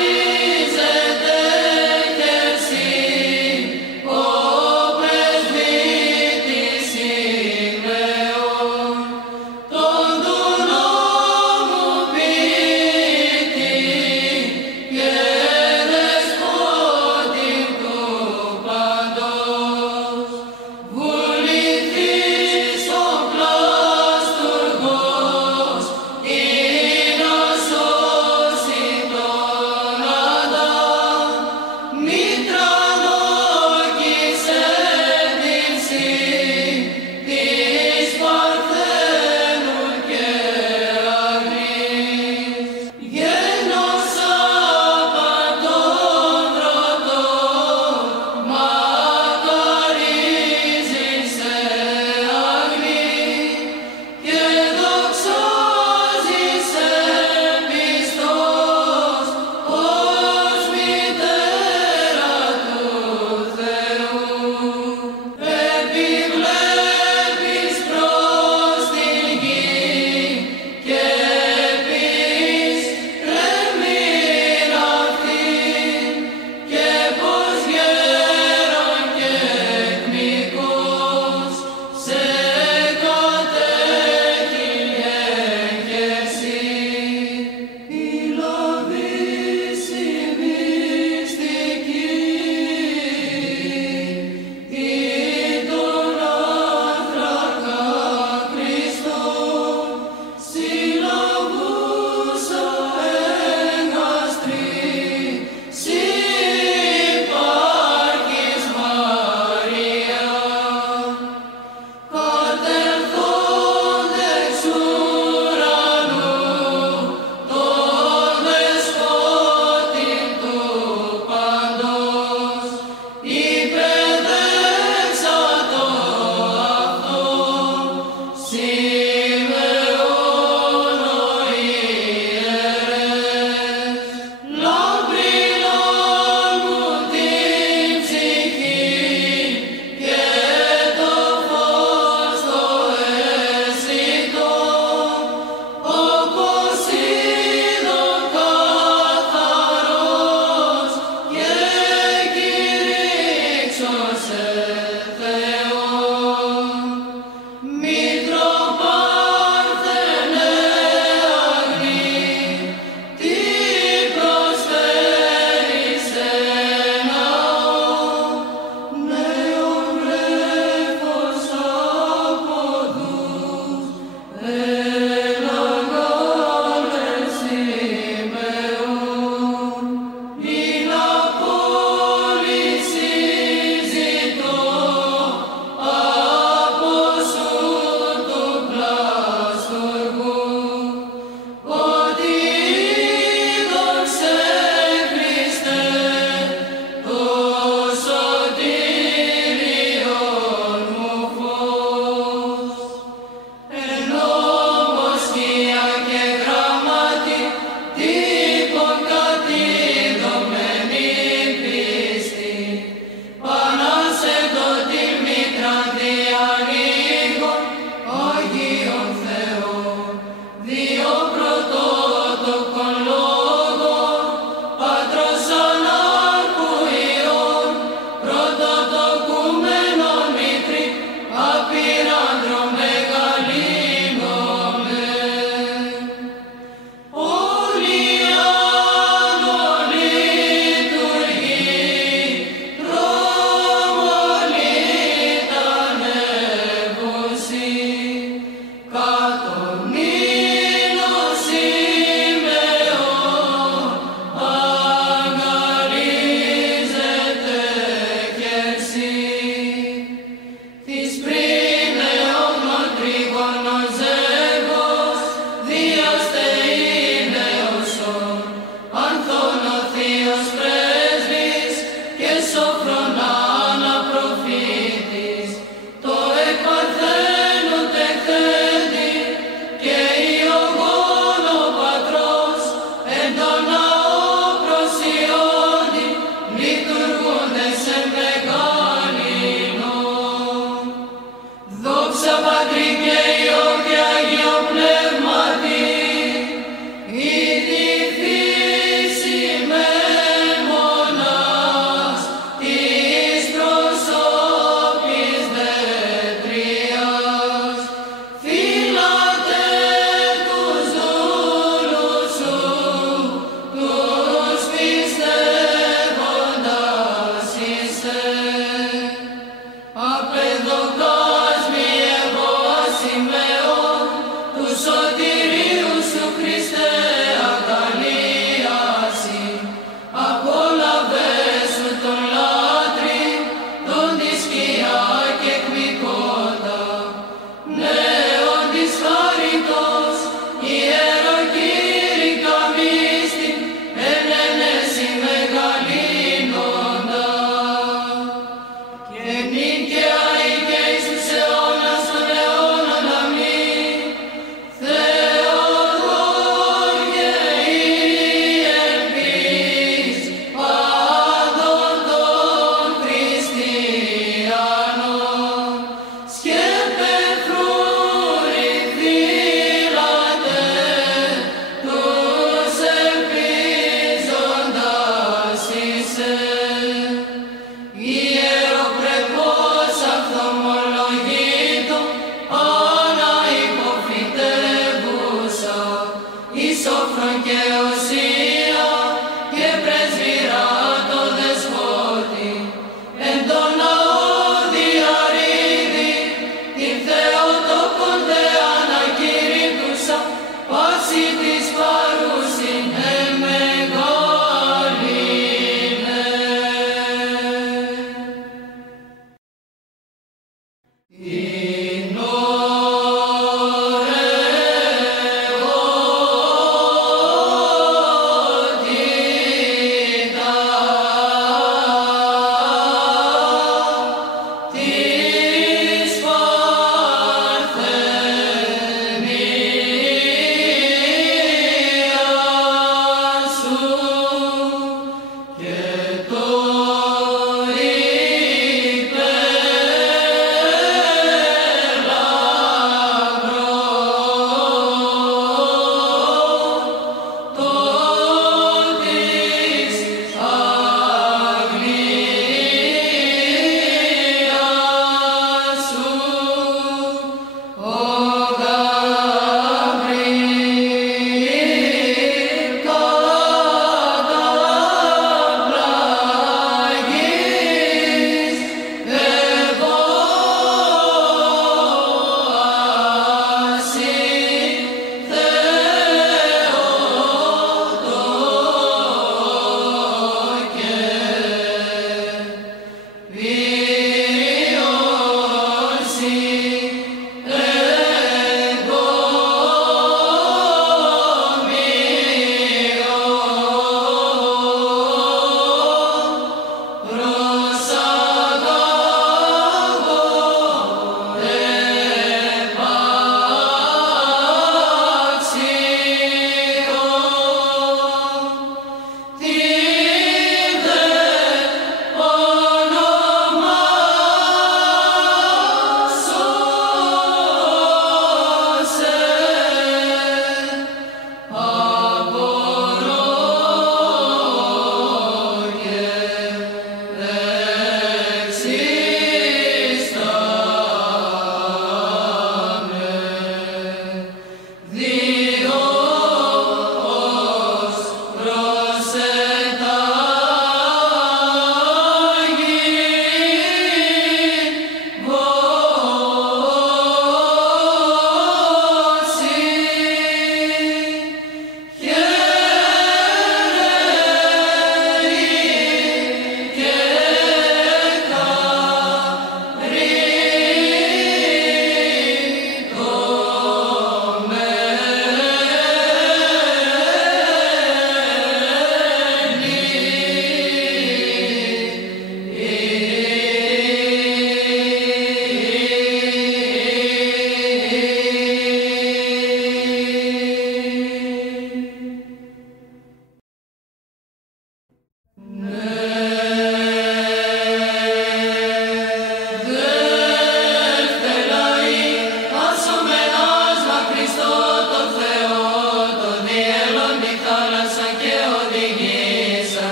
Αγκαλίζεται και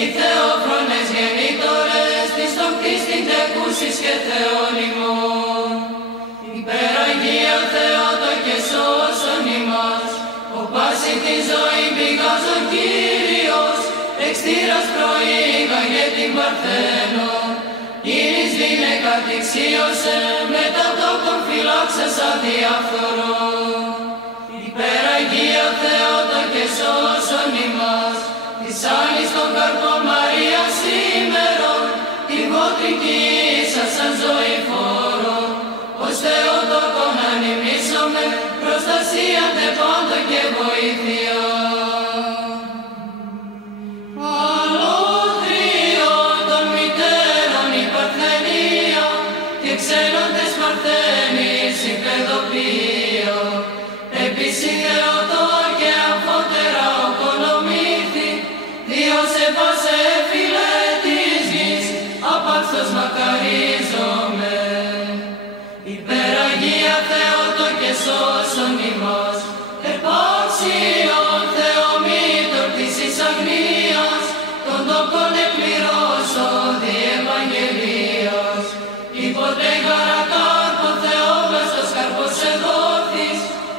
Οι Θεόφρονες γεννήτωρες της των Ιησούς και Θεόν ημών. Υπεραγία Θεότο και σώσον ημάς, ο πάση τη ζωή πηγάς ο Κύριος, εξτήρας προήγαγε την Παρθένον. Ήρης δίνε κατηξίωσε, μετά τόκον φυλάξες αδιάφθορον. Υπεραγία Θεότο και σώσον ημάς, της άλλης των καρπών Μαρία σήμερον, τη βότρικη ίσα σαν ζωή φόρο, ως Θεότοκον ανημνήσομαι, προστασία τε πάντο και βοήθεια. Αλότριον των μητέρων η Παρθενία, και ξένοντες Παρθένης η παιδοπία, επίση Θεότο και αμφότερα ο κολομήθη, Διός επάσε φίλε της γης, απ' μακαρίζομαι. Υπεραγία Θεότο και σώσον ημάς, επάξιον Θεομήτωρ της εις αγνίας, τον τόκον εκπληρώσω δι' Ευαγγελίας. Υποτε γαρακάρπο Θεόβλαστος καρπός εδόθης,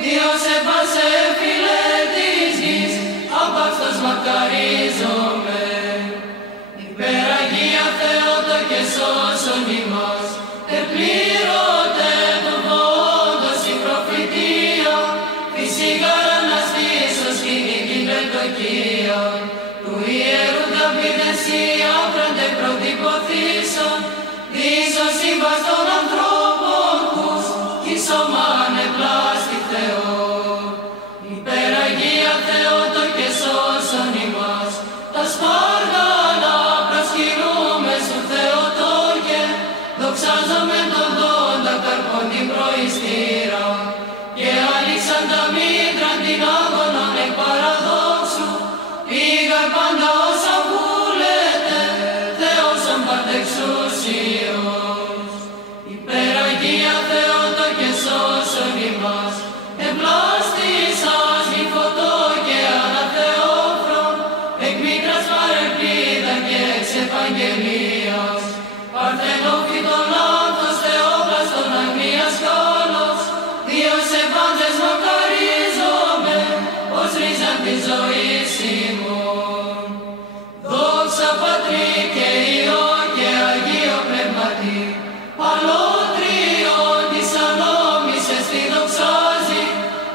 Διός επάσε φίλε της γης, απ' μακαρίζομαι. Υπεραγία Θεότο και σώσον ημάς, επλήρωτε τον πόντος η προφητεία, φυσικάρ αναστήσεως κοινική πετοκία, του Ιερού Δαβίδ εσύ άπραντε πρωτυποθήσαν, δίσος σύμπας των ανθρώπων τους, κι σώμαν επλάστη Θεό. Υπεραγία Θεότο και σώσον ημάς, τα σπάργανα προσκυνούμε σου Θεοτόκε, δοξάζομαι τον δόντα καρπών την προϊστήρα, και άνοιξαν τα μήτρα την άγωνον εκ παραδόξου, πήγαν πάντα όσα βούλετε, Θεόσον παντεξούσιος. Υπεραγία Θεότο και σώσον ημάς, εμπλάστησας μη φωτό και αναθεόφρον, εκ μήτρας παρελπίδα και εξ Ευαγγελίας, παρθενόφυτον λάθος Θεόβλαστον αγνίας καλός, Διός επάντες μακαρίζομαι, ως ρίζαν της ζωής ημών. Δόξα Πατρί και Υιό και Αγίο Πνεύματι, αλότριον της ανόμησες τη δοξάζει,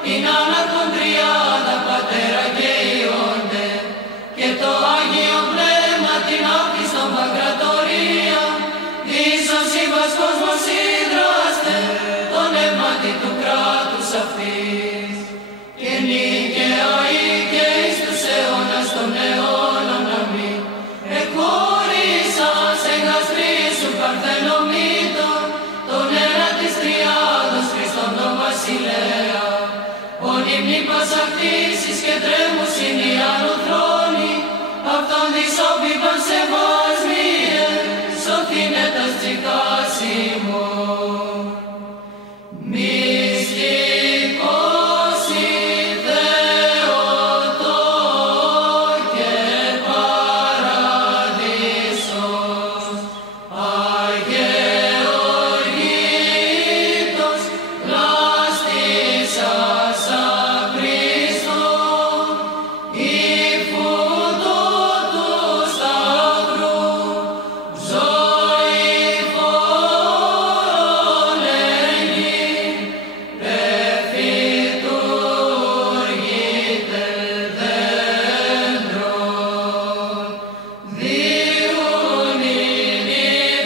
την άναρχον τριάδα Πατέρα και Υιόντε, και το Άγιο Πνεύμα την άπτιστον παγκρατορία, δίσον σύμπας κόσμος ίδραστε, τον αίματι του κράτους αυτής. Και νίκαια ή και εις τους αιώνας των αιώνων αμήν, εκχώρησας εγκαστρίσου παρθενομήτων, τον αίρα της τριάδος Χριστόν τον βασιλέα. Ονειμνή πασακτήσεις και τρέμουσιν οι αλλοθρόνοι, αυτόν δισόπιπαν σεβάσμιε, σωθήνε τας τσικάς ημών. Μυστικός η Θεοτόκε παραδείσος, αγεωργήτος λάστησας ακριστόν, υφούντο του σταυρού, ζωή φόρον ενή, πρεφυτουργείται δέντρον, διούν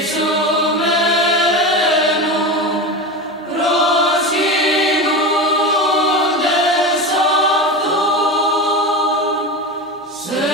υψουμένου, προσκυνούντες αυτούν, σε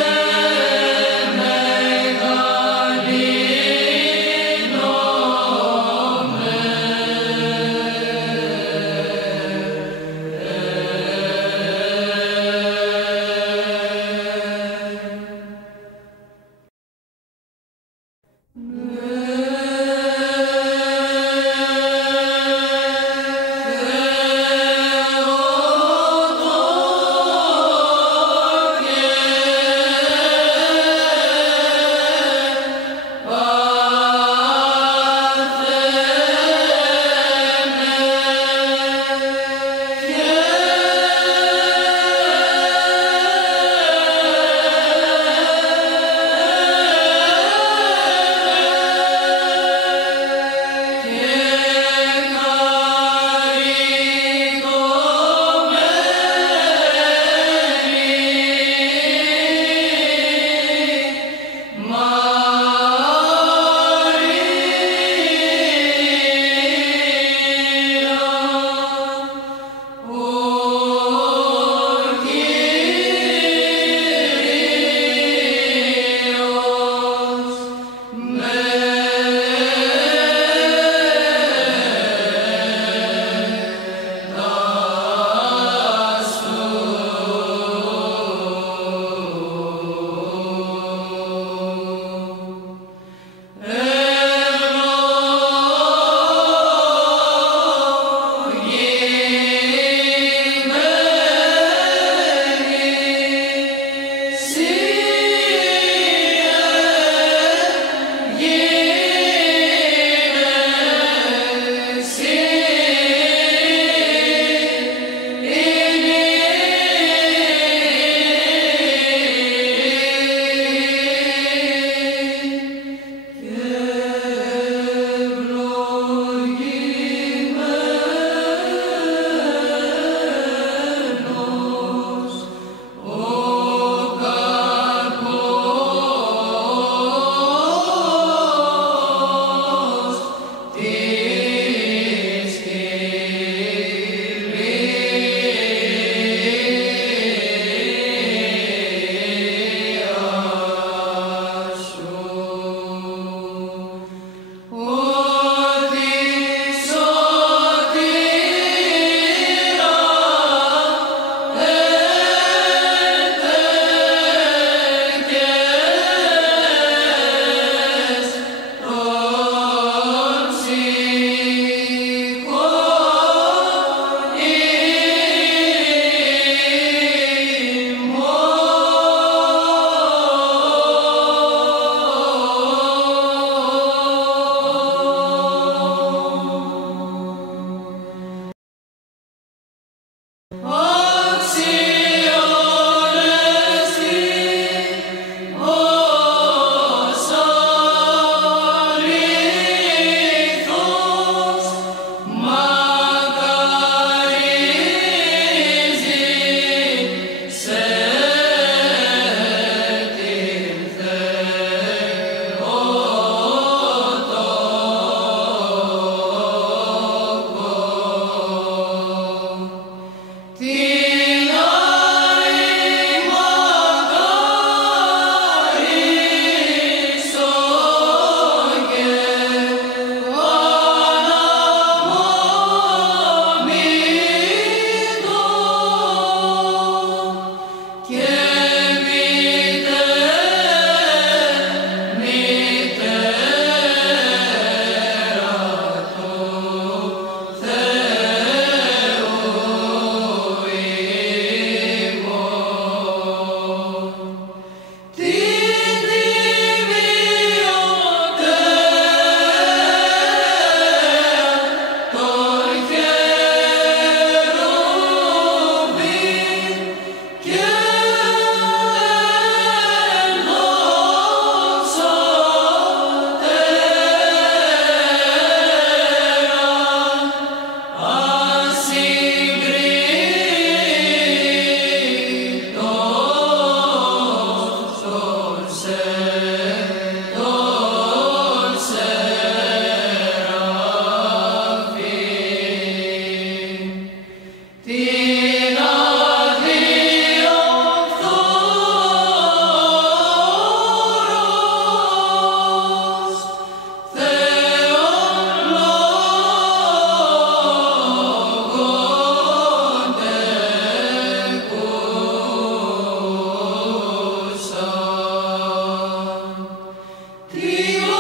Kyrie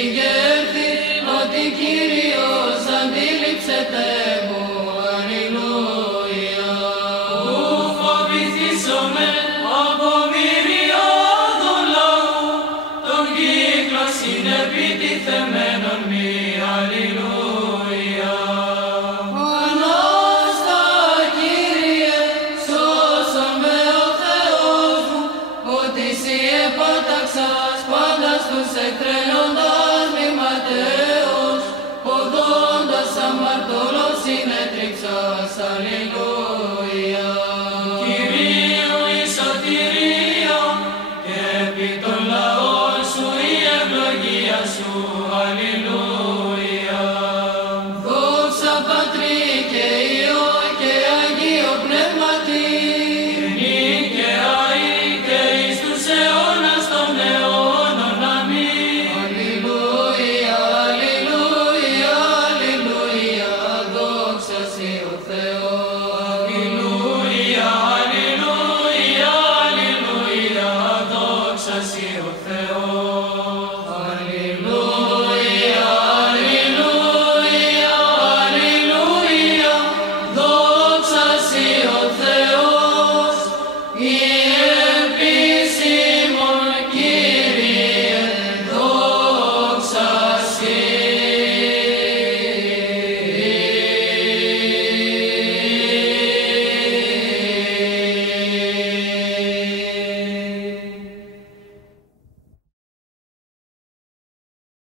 εξηγέρθη, ότι Κύριος αντίληψεται μου, αλληλούια. Ου φοβηθήσομαι από μυριάδο λαού, τον κύκλο συνεπιτιθεμένων μη, αλληλούια. Ανάστα, Κύριε, σώσον με ο Θεός μου, ότι Συ επάταξας πάντα στους εκτρελώντας.